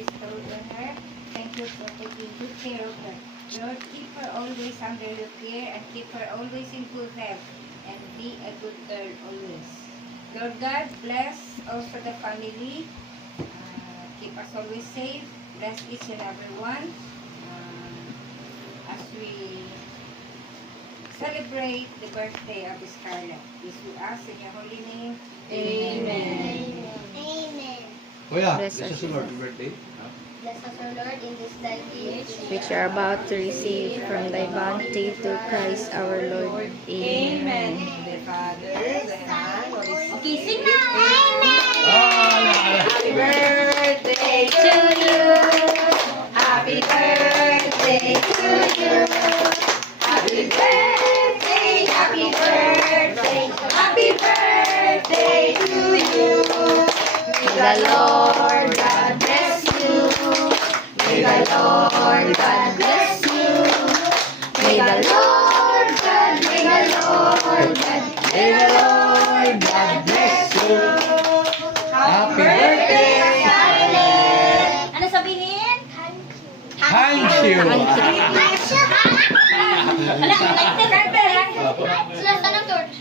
bestowed on her. Thank you for taking good care of her. Lord, keep her always under your care and keep her always in good health and be a good girl always. Lord God, bless also the family. Keep us always safe. Bless each and every one. As we celebrate the birthday of Scarlett. This we ask in your holy name. Amen. Amen. Kuya, Bless this us. is your birthday. Bless us, O Lord, in this thy gift. Which are about to receive from thy bounty to Christ our Lord. Amen. Amen. The Father, the Son, Holy Spirit. Okay, sing na! Amen! Happy birthday to you. Happy birthday to you. Happy birthday, happy birthday, happy birthday to you. May the Lord God bless you. May the Lord God bless you. May the Lord God, may the Lord God, may the Lord God bless you. Happy birthday, Scarlett! Ano sabihin? Thank you. Wala, like the Sila sa ng torch.